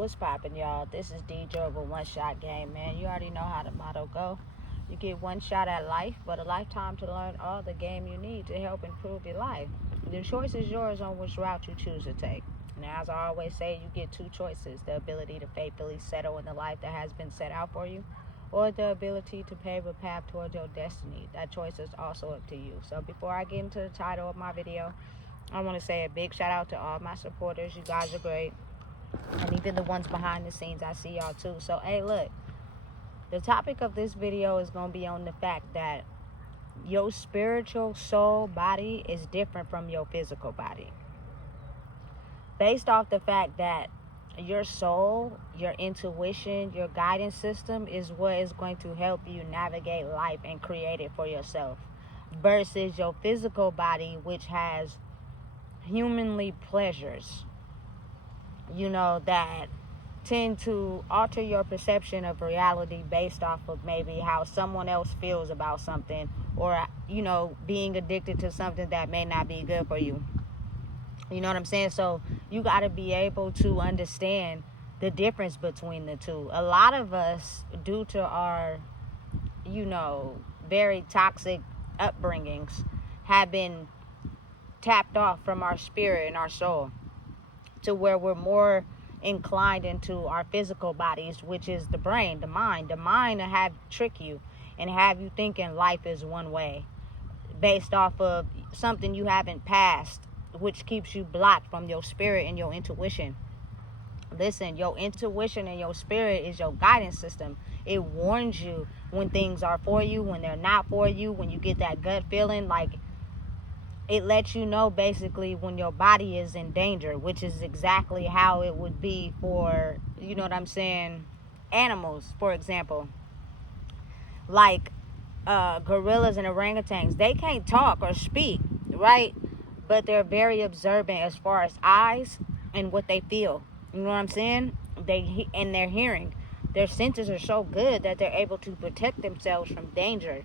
What's poppin', y'all? This is DJ with One Shot Game, man. You already know how the motto go. You get one shot at life, but a lifetime to learn all the game you need to help improve your life. The choice is yours on which route you choose to take. Now, as I always say, you get two choices: the ability to faithfully settle in the life that has been set out for you, or the ability to pave a path towards your destiny. That choice is also up to you. So before I get into the title of my video, I want to say a big shout out to all my supporters. You guys are great. And even the ones behind the scenes, I see y'all too. So, hey, look, the topic of this video is going to be on the fact that your spiritual soul body is different from your physical body. Based off the fact that your soul, your intuition, your guidance system is what is going to help you navigate life and create it for yourself, versus your physical body, which has humanly pleasures, that tend to alter your perception of reality based off of maybe how someone else feels about something, or being addicted to something that may not be good for you. You know what I'm saying? So you got to be able to understand the difference between the two. A lot of us, due to our very toxic upbringings, have been tapped off from our spirit and our soul, to where we're more inclined into our physical bodies, which is the brain, the mind. The mind have trick you and have you thinking life is one way based off of something you haven't passed, which keeps you blocked from your spirit and your intuition. Listen, your intuition and your spirit is your guidance system. It warns you when things are for you, when they're not for you, when you get that gut feeling. Like, it lets you know basically when your body is in danger, which is exactly how it would be for, animals, for example. Like gorillas and orangutans, they can't talk or speak, right? But they're very observant as far as eyes and what they feel. You know what I'm saying? And their hearing. Their senses are so good that they're able to protect themselves from danger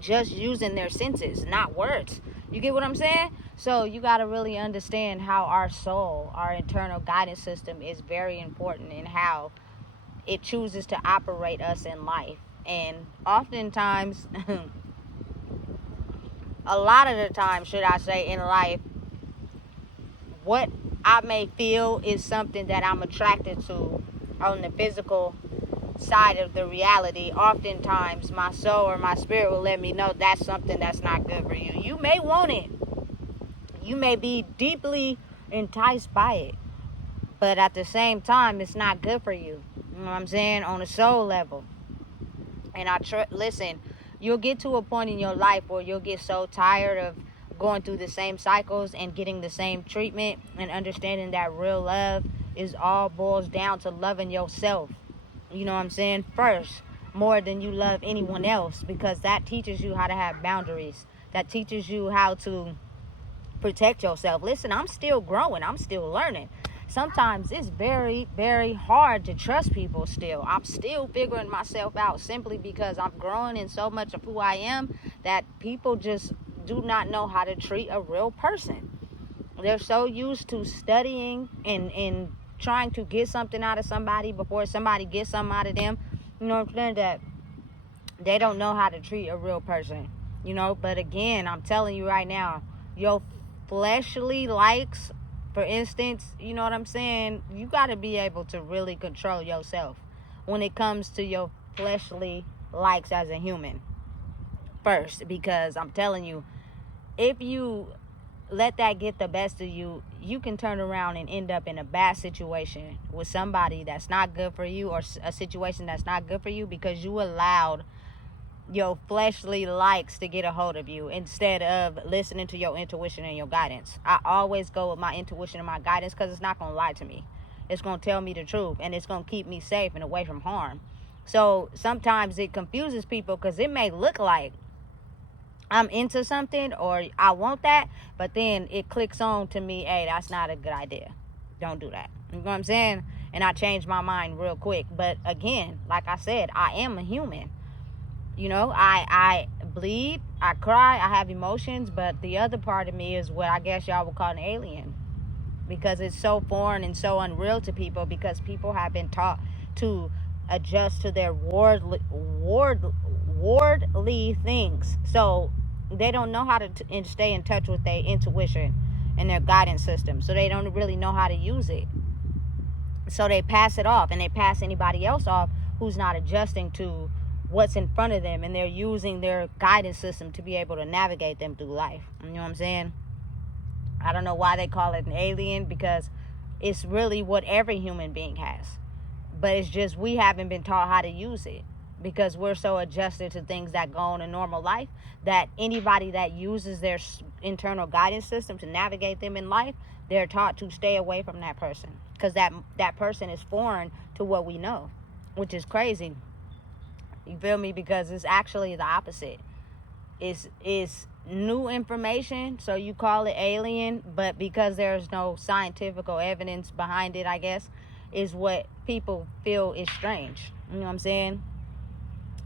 just using their senses, not words. You get what I'm saying? So you got to really understand how our soul, our internal guidance system, is very important in how it chooses to operate us in life. And oftentimes, a lot of the time, should I say, in life, what I may feel is something that I'm attracted to on the physical side of the reality. Oftentimes my soul or my spirit will let me know that's something that's not good for you. You may want it, you may be deeply enticed by it, but at the same time it's not good for you. You know what I'm saying? On a soul level. And listen, you'll get to a point in your life where you'll get so tired of going through the same cycles and getting the same treatment, and understanding that real love is all boils down to loving yourself. You know what I'm saying? First, more than you love anyone else, because that teaches you how to have boundaries. That teaches you how to protect yourself. Listen, I'm still growing. I'm still learning. Sometimes it's very, very hard to trust people still. I'm still figuring myself out, simply because I'm growing in so much of who I am that people just do not know how to treat a real person. They're so used to studying and trying to get something out of somebody before somebody gets something out of them. You know what I'm saying? That they don't know how to treat a real person. But again, I'm telling you right now, your fleshly likes, for instance, you know what I'm saying? You got to be able to really control yourself when it comes to your fleshly likes as a human first, because I'm telling you, if you let that get the best of you, you can turn around and end up in a bad situation with somebody that's not good for you, or a situation that's not good for you, because you allowed your fleshly likes to get a hold of you instead of listening to your intuition and your guidance. I always go with my intuition and my guidance, because it's not going to lie to me. It's going to tell me the truth, and it's going to keep me safe and away from harm. So sometimes it confuses people, because it may look like I'm into something or I want that, but then it clicks on to me, hey, that's not a good idea. Don't do that. You know what I'm saying? And I changed my mind real quick. But again, like I said, I am a human. I bleed, I cry, I have emotions, but the other part of me is what I guess y'all would call an alien. because it's so foreign and so unreal to people, because people have been taught to adjust to their worldly things. So they don't know how to stay in touch with their intuition and their guidance system. So they don't really know how to use it. So they pass it off, and they pass anybody else off who's not adjusting to what's in front of them, and they're using their guidance system to be able to navigate them through life. You know what I'm saying? I don't know why they call it an alien, because it's really what every human being has. But it's just we haven't been taught how to use it, because we're so adjusted to things that go on in normal life that anybody that uses their internal guidance system to navigate them in life, they're taught to stay away from that person, because that person is foreign to what we know, which is crazy. You feel me? Because it's actually the opposite. It's new information, so you call it alien, but because there's no scientific evidence behind it, I guess, is what people feel is strange. You know what I'm saying?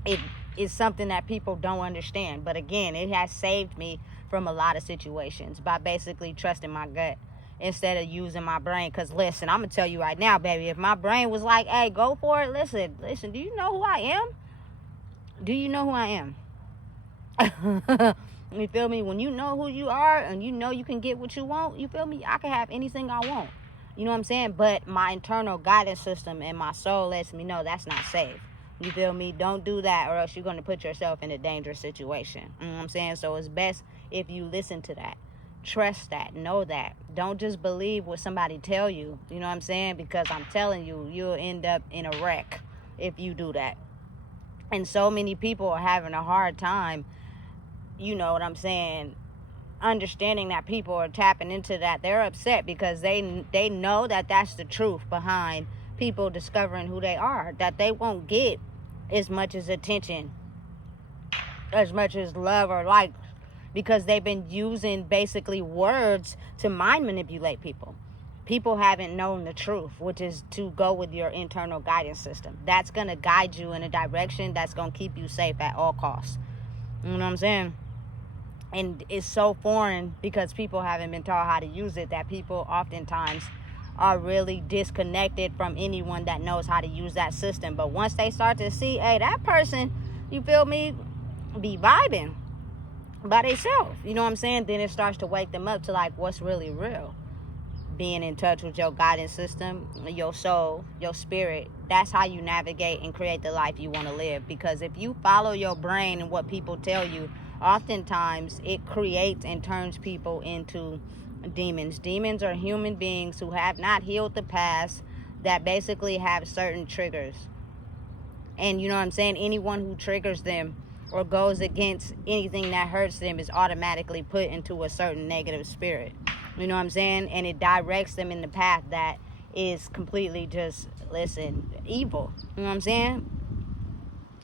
It is something that people don't understand. But again, it has saved me from a lot of situations by basically trusting my gut instead of using my brain. Because listen, I'm going to tell you right now, baby, if my brain was like, hey, go for it, listen, do you know who I am? Do you know who I am? You feel me? When you know who you are and you know you can get what you want, you feel me? I can have anything I want. You know what I'm saying? But my internal guidance system and my soul lets me know that's not safe. You feel me? Don't do that, or else you're going to put yourself in a dangerous situation. You know what I'm saying? So it's best if you listen to that. Trust that. Know that. Don't just believe what somebody tell you. You know what I'm saying? Because I'm telling you, you'll end up in a wreck if you do that. And so many people are having a hard time, you know what I'm saying, understanding that people are tapping into that. They're upset because they know that that's the truth behind people discovering who they are, that they won't get as much as attention, as much as love or like, because they've been using basically words to mind manipulate people. People haven't known the truth, which is to go with your internal guidance system. That's going to guide you in a direction that's going to keep you safe at all costs. You know what I'm saying? And it's so foreign because people haven't been taught how to use it, that people oftentimes are really disconnected from anyone that knows how to use that system. But once they start to see, hey, that person, you feel me, be vibing by themselves, you know what I'm saying? Then it starts to wake them up to like what's really real. Being in touch with your guidance system, your soul, your spirit. That's how you navigate and create the life you want to live. Because if you follow your brain and what people tell you, oftentimes it creates and turns people into demons. Demons are human beings who have not healed the past, that basically have certain triggers. And you know what I'm saying? Anyone who triggers them or goes against anything that hurts them is automatically put into a certain negative spirit. You know what I'm saying? And it directs them in the path that is completely just, listen, evil. You know what I'm saying?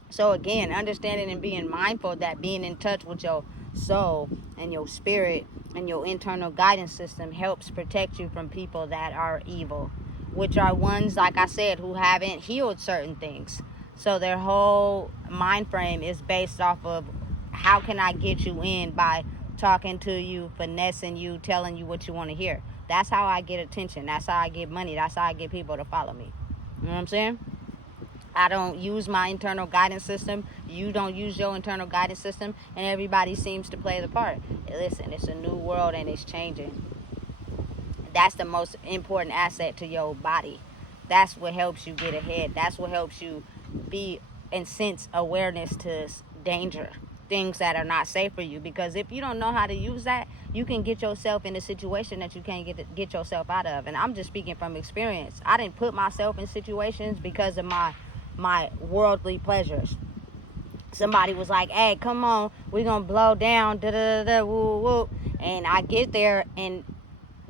So again, understanding and being mindful that being in touch with your soul and your spirit and your internal guidance system helps protect you from people that are evil, which are ones, like I said, who haven't healed certain things. So their whole mind frame is based off of how can I get you in by talking to you, finessing you, telling you what you want to hear. That's how I get attention. That's how I get money. That's how I get people to follow me. You know what I'm saying? I don't use my internal guidance system. You don't use your internal guidance system. And everybody seems to play the part. Listen, it's a new world and it's changing. That's the most important asset to your body. That's what helps you get ahead. That's what helps you be and sense awareness to danger, things that are not safe for you. Because if you don't know how to use that, you can get yourself in a situation that you can't get yourself out of. And I'm just speaking from experience. I didn't put myself in situations because of my worldly pleasures. Somebody was like, hey, come on, we're gonna blow down, woo woo, and I get there and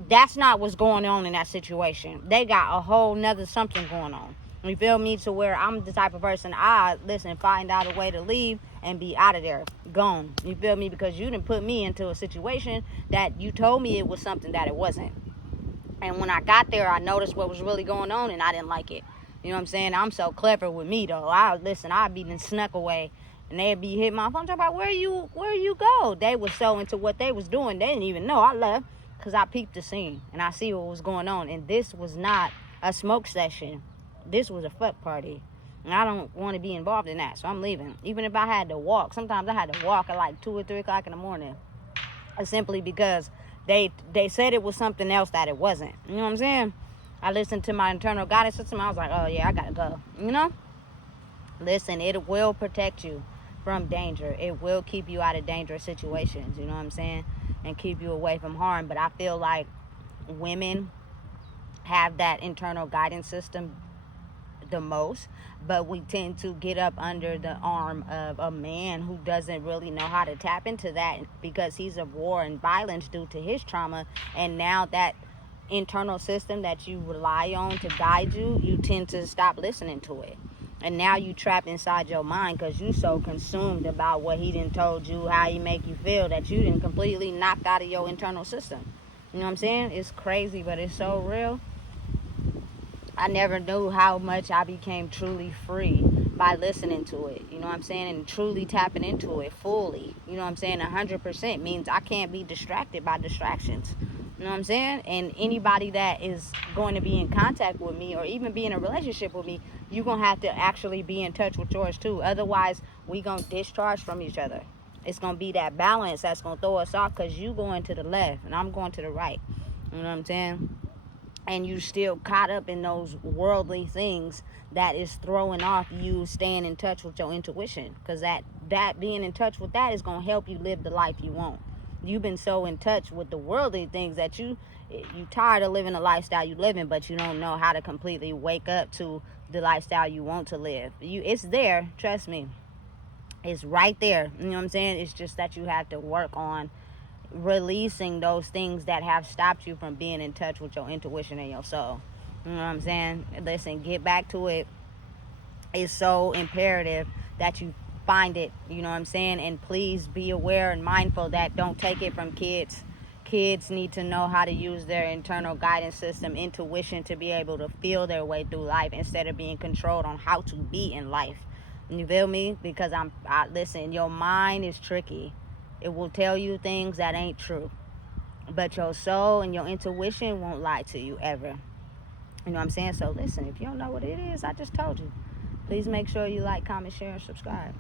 that's not what's going on in that situation. They got a whole nother something going on. You feel me? To where I'm the type of person, find out a way to leave and be out of there, gone. You feel me? Because you didn't put me into a situation that you told me it was something that it wasn't. And when I got there, I noticed what was really going on and I didn't like it. You know what I'm saying? I'm so clever with me though. I'd be then snuck away and they'd be hitting my phone talking about where you go. They was so into what they was doing, they didn't even know I left. because I peeped the scene and I see what was going on. And this was not a smoke session. This was a fuck party. And I don't want to be involved in that, so I'm leaving. Even if I had to walk. Sometimes I had to walk at like 2 or 3 o'clock in the morning. Simply because they said it was something else that it wasn't. You know what I'm saying? I listened to my internal guidance system. I was like, oh yeah, I gotta go. You know? Listen, it will protect you from danger. It will keep you out of dangerous situations. You know what I'm saying? And keep you away from harm. But I feel like women have that internal guidance system the most, but we tend to get up under the arm of a man who doesn't really know how to tap into that, because he's of war and violence due to his trauma. And now that internal system that you rely on to guide you, you tend to stop listening to it. And now you trapped inside your mind because you so consumed about what he done told you, how he make you feel, that you done completely knocked out of your internal system. You know what I'm saying? It's crazy, but it's so real. I never knew how much I became truly free by listening to it. You know what I'm saying? And truly tapping into it fully. You know what I'm saying? 100% means I can't be distracted by distractions. You know what I'm saying? And anybody that is going to be in contact with me or even be in a relationship with me, you're going to have to actually be in touch with yours too. Otherwise, we going to discharge from each other. It's going to be that balance that's going to throw us off, because you going to the left and I'm going to the right. You know what I'm saying? And you still caught up in those worldly things that is throwing off you staying in touch with your intuition. Because that being in touch with that is going to help you live the life you want. You've been so in touch with the worldly things that you tired of living the lifestyle you live in, but you don't know how to completely wake up to the lifestyle you want to live. It's there, trust me. It's right there. You know what I'm saying? It's just that you have to work on releasing those things that have stopped you from being in touch with your intuition and your soul. You know what I'm saying? Listen, get back to it. It's so imperative that you find it. You know what I'm saying? And please be aware and mindful that don't take it from kids. Kids need to know how to use their internal guidance system, intuition, to be able to feel their way through life instead of being controlled on how to be in life. You feel me? Because listen, your mind is tricky. It will tell you things that ain't true. But your soul and your intuition won't lie to you ever. You know what I'm saying? So listen, if you don't know what it is, I just told you. Please make sure you like, comment, share, and subscribe.